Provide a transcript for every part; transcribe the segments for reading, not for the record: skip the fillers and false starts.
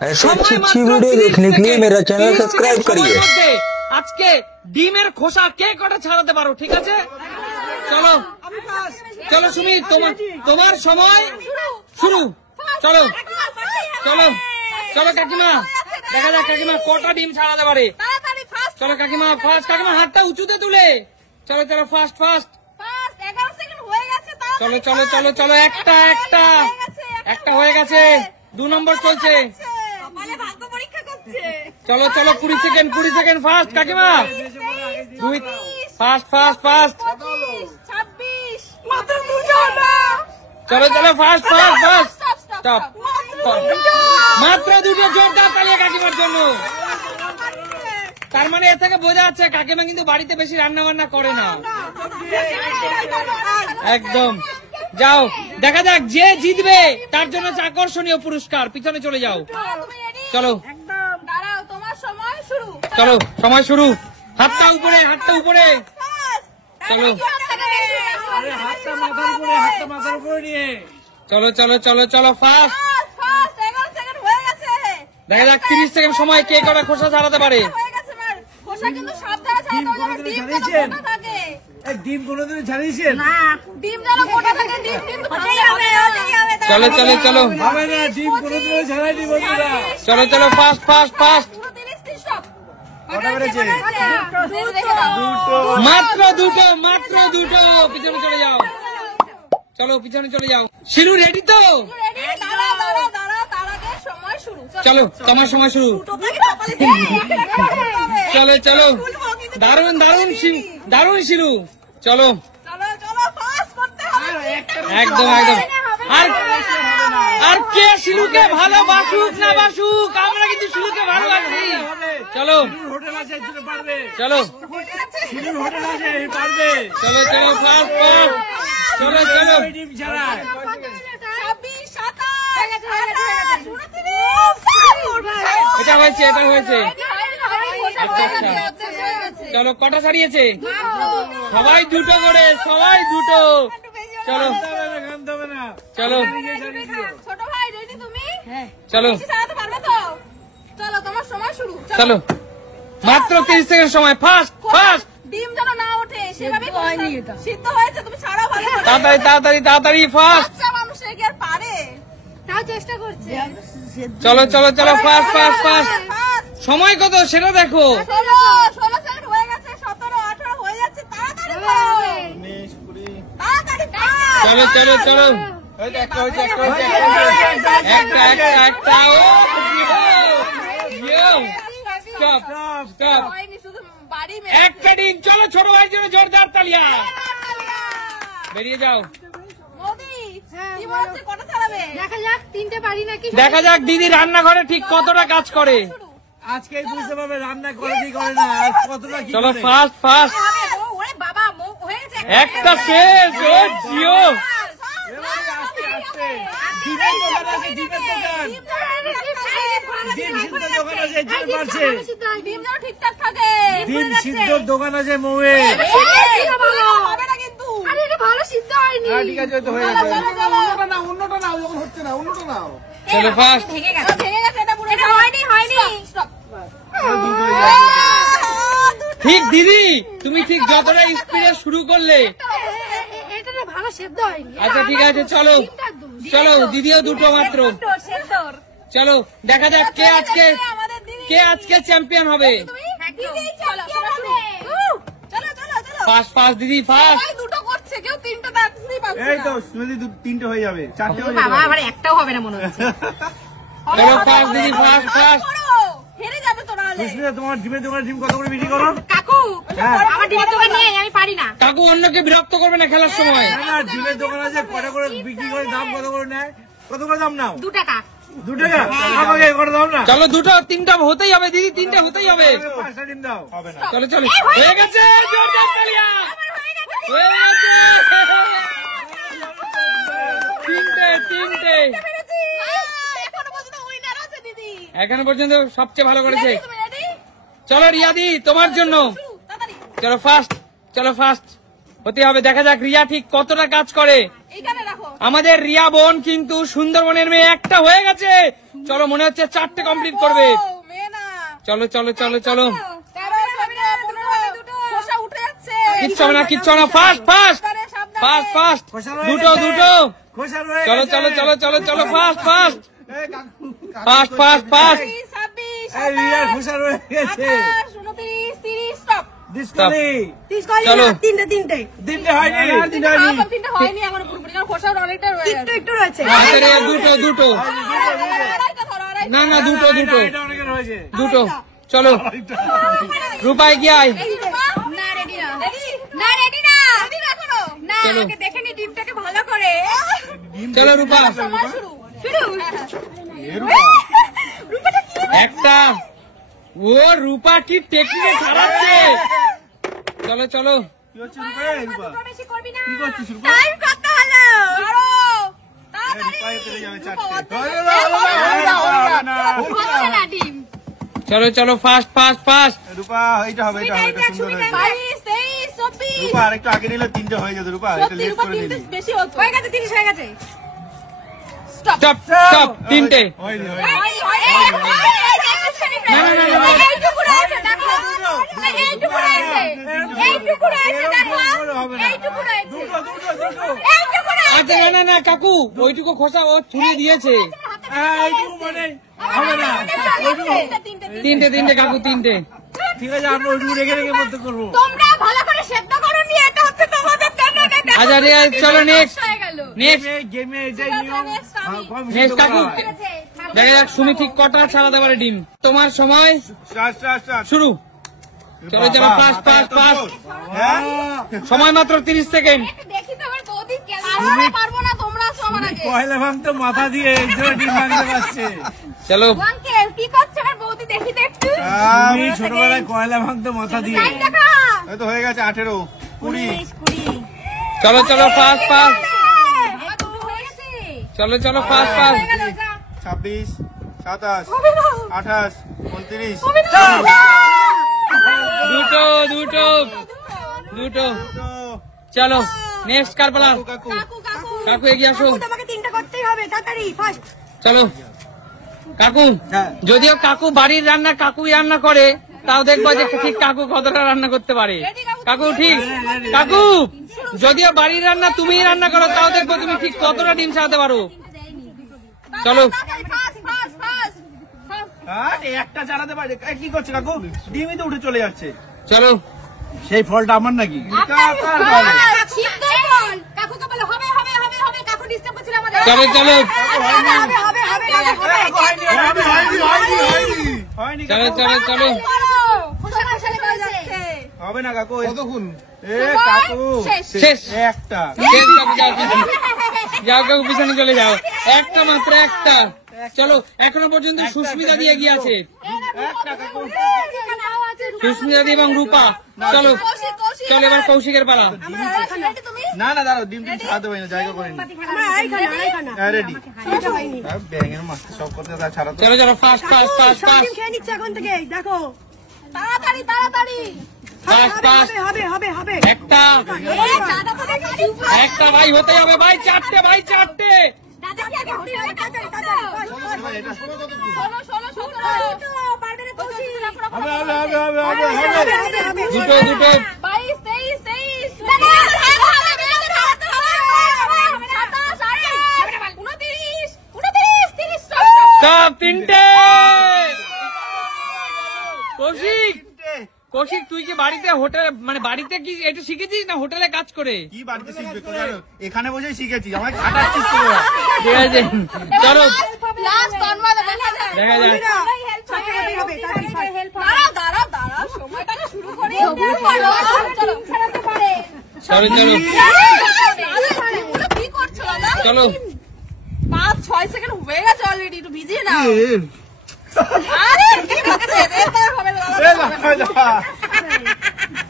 ऐसे अच्छी वीडियो देखने के लिए मेरा चैनल सब्सक्राइब करिए। আজকে ডিমের খোসা কে কটা ছাড়াতে পারো, ঠিক আছে? চলো চলো সুমি, তোমার সময় শুরু। চলো চলো চলো কাকিমা, দেখা যাক কাকিমা কটা ডিম ছাড়াতে পারে। চলো কাকিমা ফার্স্ট, কাকিমা হাতটা উঁচুতে তুলে। চলো চলো ফার্স্ট ফার্স্ট। চলো চলো চলো চলো, একটা একটা একটা হয়ে গেছে, 2 নম্বর চলছে। চলো চলো 20 সেকেন্ড ফার্স্ট কাকিমা, ফার্স্ট ফার্স্ট ফার্স্ট। চলো চলো ফার্স্ট ফার্স্ট ফার্স্ট। স্টপ। মাত্র 2টো, জোরদার তালি কাকিমার জন্য। তার মানে এর থেকে বোঝা যাচ্ছে কাকিমা কিন্তু বাড়িতে বেশি রান্না বান্না করে না। একদম। যাও দেখা যাক যে জিতবে তার জন্য আকর্ষণীয় পুরস্কার। পিছনে চলে যাও। চলো চলো সময় শুরু। হাতটা উপরে, হাতটা উপরে। চলো চলো চলো চলো চলো ফার্স্ট। দেখা যাক 30 সেকেন্ড সময় কে কটা খোসা ছাড়াতে পারে। ডিম কোনোদিন ছাড়িয়েছেন? চলো চলো চলো ডিম কোনোদিন ছাড়াইনি বন্ধুরা। চলো চলো ফার্স্ট ফার্স্ট ফার্স্ট। মাত্র দুটো। পিছনে চলে যাও। চলো পিছনে চলে যাও। শিলু রেডি তো? চলো তোমার সময় শুরু। চলো চলো, দারুন দারুন দারুন শিলু। চলো একদম একদম। আর কে শিলুকে ভালোবাসুক না বাসুক, আমরা কিন্তু শিলুকে ভালোবাসি। চলো চলো চলো চলো ফার্স্ট ফার্স্ট। চলো চলো এটা হয়েছে, এটা হয়েছে। আচ্ছা আচ্ছা চলো কটা ছাড়িয়েছে? সবাই দুটো করে, সবাই দুটো। চলো চলো চলো চলো, মাত্র 30 সেকেন্ড সময়। First first. ডিম যেন না ওঠে সেভাবে সিদ্ধ হয়েছে, তুমি ছাড়াও ভালো করে। তাড়াতাড়ি তাড়াতাড়ি তাড়াতাড়ি ফার্স্ট। বাচ্চা মানুষ কি আর পারে? তাও চেষ্টা করছে। চলো চলো চলো ফার্স্ট ফার্স্ট ফার্স্ট। সময় কত সেটা দেখো। 16 সেকেন্ড হয়ে গেছে, 17 18 হয়ে যাচ্ছে। তাড়াতাড়ি করো। 19 20। তাড়াতাড়ি চলো চলো চলো। একটা একটা। ও স্টপ স্টপ। হয়নি, শুধু বাড়ি একটা ডিম। চলো ছোট ভাইয়ের জন্য জোরদার তালিয়া। বেরিয়ে যাও। মোদি কি বলছে, কটা ছাড়াবে? দেখা যাক 3টে পারি নাকি। দেখা যাক দিদি রান্নাঘরে ঠিক কতটা কাজ করে। আজকে বুঝতে পারবে রান্না করে কি করে না, আর কতটা কি। চলো ফার্স্ট ফার্স্ট। ওরে বাবা হয়ে গেছে। একটা শেষ। ও জিও। ডিমের দোকান আছে, ডিমের দোকান। ডিম সিদ্ধ দোকান আছে, ডিম পারছে। ডিম যেন ঠিকঠাক থাকে। ডিম সিদ্ধর দোকান আছে মৌয়ে। হবে না কিন্তু। আরে এটা ভালো সিদ্ধ হয়নি। ঠিক আছে, তো হয়ে গেছে। অন্যটা নাও, যখন হচ্ছে না অন্যটা নাও। চলো ফার্স্ট। ভেঙে গেছে এটা পুরো। এটা হয়নি। স্টপ। ঠিক দিদি, তুমি ঠিক যতটা স্পিডে শুরু করলে। এটা না ভালো সিদ্ধ হয়নি। আচ্ছা ঠিক আছে চলো চলো, দিদিও দুটো মাত্র। চলো দেখা যাক কে আজকে চ্যাম্পিয়ন হবে। ফার্স্ট ফার্স্ট দিদি ফার্স্ট। দুটো করছে, কেউ 3টা দাঁতই পাচ্ছে। এই তো শুনেছি 3টে হয়ে যাবে, 4টে হয়ে যাবে। আবার একটাও হবে না মনে হচ্ছে। চলো ফার্স্ট দিদি ফার্স্ট ফার্স্ট। হেরে যাবে তোরা। সুস্মিতা, তোমার ডিমের দোকানে ডিম কত করে বিক্রি করো? কাকু আমার ডিমের দোকান নেই, আমি পারি না। কাকু অন্যকে বিরক্ত করবে না খেলার সময়। না ডিমের দোকান আছে, কটা করে বিক্রি করে, দাম কত করে নেয়? কত করে দাম নাও? 2 টাকা। 2 টাকা? আমাকে কত দাম না? চলো দুটো, 3টা হতেই হবে দিদি, 3টা হতেই হবে। 5টা ডিম দাও। হবে না। চলো চলো হয়ে গেছে, জোরদার তালিয়া। হয়ে গেছে। 3টে। এখনো পর্যন্ত সবচেয়ে ভালো করেছে। চলো রিয়াদি তোমার জন্য। চলো ফার্স্ট, চলো ফার্স্ট হতে হবে। দেখা যাক রিয়া ঠিক কতটা কাজ করে। আমাদের রিয়া বোন কিন্তু সুন্দরবনের মেয়ে। একটা হয়ে গেছে, চলো মনে হচ্ছে 4টে কমপ্লিট করবে। ও, মেয়ে না। চলো চলো চলো চলো 13, 14, 15, খোসা উঠে যাচ্ছে। কিচ্ছু হবে না কিচ্ছু হবে না। ফাস্ট ফাস্ট সাবধানে। ফাস্ট ফাস্ট খোসা রয়ে দুটো গেছে। দুটো খোসা রয়ে চলো গেছে। চলো চলো চলো চলো ফাস্ট ফাস্ট এই কাকু, কাকু ফাস্ট ফাস্ট ফাস্ট 26, এই রিয়ার খোসা রয়ে গেছে। 28, 29, 30, stop। ডিসকলি। চলো তিনটে হয়নি, আর তিনটে হয়নি। আমার তিনটে হয়নি এখনো পুরোপুরি, কারণ খোসা অনেকটা রয়ে গেছে। একটু রয়েছে। হাতের এ দুটো দুটো আড়াইটা ধরো, আড়াইটা। না না দুটো দুটো এটা অনেকের হয়েছে। দুটো চলো রূপায় গিয়ে না, ready না। না, ready না। Ready না এখনো? না, চলো। আগে দেখে নি ডিমটাকে ভালো করে। চলো রূপা সময় শুরু। শুরু। একটা ও রূপা কি টেকনিকে ছাড়াচ্ছে চলো চলো কি হচ্ছে রূপা? এই রূপা। দুটো বেশি করবি না। কি করছিস রূপা? টাইম কত হলো? ধরো। এই রূপায় পেরে যাবে চারটে। হচ্ছে না ডিম। চলো চলো ফাস্ট ফাস্ট ফাস্ট রূপা, এটা হবে, এটা হবে, এটা সুন্দর হয়েছে। 22, 23, 24। রূপা আরেকটু আগে নিলে তিনটে হয়ে যেত রূপা, এটা সত্যি লেট রূপা করে তিনটে নিলি। বেশি হচ্ছে। হয়ে গেছে, 30 হয়ে গেছে। স্টপ। স্টপ স্টপ তিনটে হয়নি, হয়নি। না, না, না, না। এইটুকু রয়েছে, দেখো। এইটুকু রয়েছে। এইটুকু রয়েছে, দেখো। এইটুকু রয়েছে। দুটো, দুটো, দুটো। এইটুকু রয়েছে। আচ্ছা না না না কাকু ওইটুকু খোসা ও ছুঁড়ে দিয়েছে হ্যাঁ, এইটুকু মানে হবে না। তিনটে তিনটে কাকু তিনটে ঠিক আছে, আমরা ওইটুকু রেখে রেখে মধ্যে করবো। তোমরা ভালো করে সেদ্ধ করো নি, এটা হচ্ছে তোমাদের জন্য। আচ্ছা রিয়া চলো নেক্সট হয়ে গেল। নেক্সট গেমে এটাই নিয়ম। নেক্সট কাকু দেখা যাক সুমি ঠিক কটা ছাড়াতে পারে ডিম তোমার সময় স্টার্ট, স্টার্ট, স্টার্ট। শুরু চলো চলো ফাস্ট ফাস্ট ফাস্ট হ্যাঁ? সময় মাত্র 30 সেকেন্ড একটু দেখি তো আমার বৌদি কেমন। পারবো না, তোমরা সবার আগে। পয়লা ভাঙতো মাথা দিয়ে এই জন্য ডিম ভাঙতে পারছে। চলো আঙ্কেল কি করছে আমার বৌদি, দেখি তো একটু। তুমি ছোটবেলায় কয়লা ভাঙতো মাথা দিয়ে। টাইম দেখা। এই তো হয়ে গেছে 18, 20। চলো চলো ফাস্ট ফাস্ট আমার দুটো হয়ে গেছে। চলো চলো ফাস্ট ফাস্ট হয়ে গেল, যা। 26, 27, হবে না। 28, 29। হবে না। দুটো দুটো দুটো চলো নেক্সট কার পালা কাকু, কাকু। কাকু, কাকু। কাকু এগিয়ে আসো তোমাকে তিনটা করতেই হবে, তাড়াতাড়ি ফার্স্ট। চলো কাকু হ্যাঁ। যদিও কাকু বাড়ির রান্না কাকুই রান্না করে তাও দেখবো যে ঠিক কাকু কতটা রান্না করতে পারে কাকু ঠিক কাকু যদিও বাড়ির রান্না তুমিই রান্না করো তাও দেখবো তুমি ঠিক কতটা ডিম ছাড়াতে পারো চলো ফাস্ট, ফাস্ট, ফাস্ট। আর এই একটা চালাতে পারে। এই কি করছে কাকু? ডিমই তো উঠে চলে যাচ্ছে। চলো সেই ফলটা আমার নাকি? সিদ্ধ ফল। কাকুকে বলে হবে, হবে, হবে, হবে। কাকু ডিস্টার্ব করছিল আমাদের। চলো চলো হবে হবে হবে হবে। হয়নি চলো কাকু। চলো চলো করো। খোসা খোসা লেগে যাচ্ছে। হবে না কাকু। কতক্ষণ? কাকু শেষ। শেষ একটা। শেষ কাকু যাও পিছনে। যাও কাকু পিছনে চলে যাও একটা মাত্র একটা চলো এখনো পর্যন্ত সুস্মিতা দিয়ে গিয়ে আছে একটা কাকু। এখানেও আছে। সুস্মিতা দি এবং রূপা চলো কৌশিক, কৌশিক। চলো এবার কৌশিকের পালা Ready তুমি? না না দাঁড়াও, ডিম টিম ছাড়াতে পারি না, জায়গা করে নি। আমরা আড়াইখানা। রেডি। এটা হয়নি। ব্যাঙের মাছ সব করতে ছাড়াতে। চলো চলো ফাস্ট ফাস্ট ফাস্ট সব ফাস্ট ডিম খেয়ে নিচ্ছে এখন থেকে, দেখো। তাড়াতাড়ি, তাড়াতাড়ি। ফাস্ট ফাস্ট হবে হবে হবে। একটা দাদা তো দেখি। একটা ভাই হতে হবে ভাই চারটে দাদা কি আগে হতে হবে? তাড়াতাড়ি, ষোলো, ষোলো, ষোলো। পারবে না কৌশিক। হবে হবে হবে হবে হবে হবে। হবে হবে হবে। দুটো দুটো 22, 23, 23। দাদা, ভালো হবে, মেয়েদের হাতে হবে। 27, 28, 29, 30, stop, stop, stop। সব তিনটে কৌশিক কৌশিক তুই কি বাড়িতে হোটেল মানে বাড়িতে কি এটা শিখেছিস না হোটেলে কাজ করে কি বাড়িতে শিখবে তো জানো? এখানে বসেই শিখেছি, আমাকে খাটাচ্ছিস তো। ঠিক আছে চলো Last তন্ময় দেখা যায়। দেখা যাক সবাই help হবে, হবে। হবে, তাড়াতাড়ি ফার্স্ট। দাঁড়াও, দাঁড়াও, সময়টাকে শুরু করি। চলো, ছাড়াতে পারে। চলো চলো এগুলো কি করছো দাদা? চলো 5-6 সেকেন্ড হয়ে গেছে অলরেডি, একটু ভিজিয়ে নাও। আরে কি করছে? এটা হবে না দাদা। এ লাফায় দা।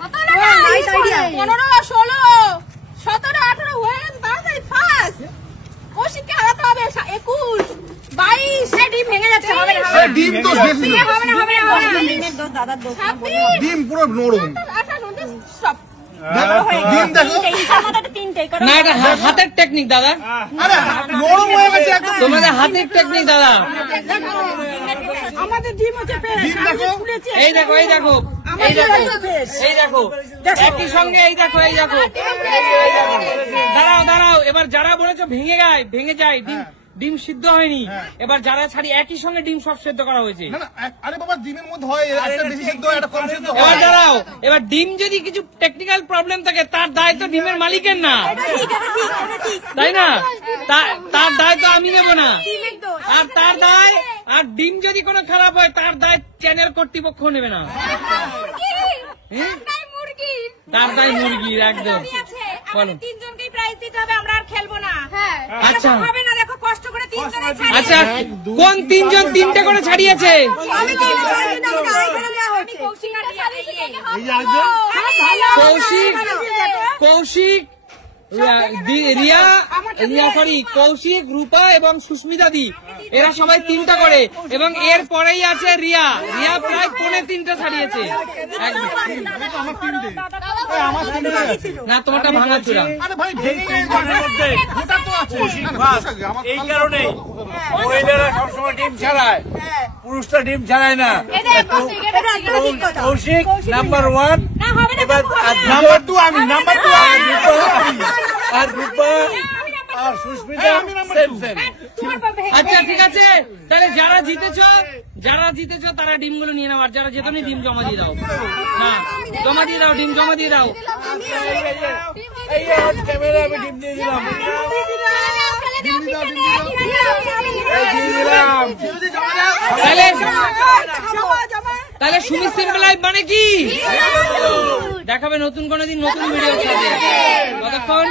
কত টাকা? nice idea. 15, 16, 17, 18 হয়ে গেছে, তাড়াতাড়ি ফাস্ট। কৌশিককে হারাতে হবে। 21, 22, ডিম ভেঙে যাচ্ছে, হবে না, হবে না। ডিম তো শেষ না। হবে না, হবে না, হবে না। 26, ডিম পুরো নরম। 28, 29, stop। ডিম দেখো না এটা হাতের টেকনিক দাদা, আরে নরম হয়ে গেছে একদম তোমাদের হাতের টেকনিক দাদা। আমাদের ডিম হচ্ছে পেরে ডিম দেখো এই দেখো এই দেখো এই দেখো এই দেখো একই সঙ্গে এই দেখো এই দেখো। দাঁড়াও দাঁড়াও, এবার যারা বলেছো ভেঙে যায় ডিম সিদ্ধ হয়নি, এবার যারা ছাড়ি একই সঙ্গে ডিম সব সেদ্ধ করা হয়েছে। না না আরে বাবা ডিমের মধ্যে হয় একটা বেশি সিদ্ধ হয় একটা কম সিদ্ধ এবার হয় দাঁড়াও, এবার ডিম যদি কিছু টেকনিক্যাল প্রবলেম থাকে তার দায় তো ডিমের মালিকের না, তাই না? তার দায় তো আমি নেব না, আর তার দায়, আর ডিম যদি কোনো খারাপ হয় তার দায় চ্যানেল কর্তৃপক্ষ নেবে না, তার দায় মুরগির। একদম বলো। তিনজনকেই প্রাইজ দিতে হবে, আমরা আর খেলবো না। আচ্ছা হবে না, দেখো কষ্ট করে তিনজনে ছাড়িয়েছে। আচ্ছা, কোন তিনজন তিনটে করে ছাড়িয়েছে? আমি তিন আমি কৌশিক আর রিয়া, এই যে আরেকজন কৌশিক, রিয়া সরি কৌশিক, রূপা এবং সুস্মিতা দি, এরা সবাই 3টা করে, এবং এর পরেই আছে রিয়া প্রায় 2.5 ছাড়িয়েছে। একদম না, তোমারটা ভাঙা ছিল। আরে ভাই ভেঙে গেছে ওটা তো আছে এই কারণে মহিলারা সবসময় ডিম ছাড়ায়, পুরুষরা ডিম ছাড়ায় না। কৌশিক নাম্বার 1, না হবে না, এবার নাম্বার 2 আমি নাম্বার 2 আর রূপা আর সুস্মিতা সেম সেম। তোমার পা ভেঙে আচ্ছা ঠিক আছে, তাহলে যারা জিতেছ তারা ডিমগুলো নিয়ে নাও, আর যারা জেতনি ডিম জমা দিয়ে দাও। হ্যাঁ জমা দিয়ে দাও, ডিম জমা দিয়ে দাও। এই ক্যামেরা আমি ডিম দিয়ে দিলাম, দিয়ে দিলাম। তাহলে সুমি সিম্পল লাইফ মানে কি? দেখাবে নতুন কোনো দিন নতুন ভিডিও সাথে। কতক্ষণ?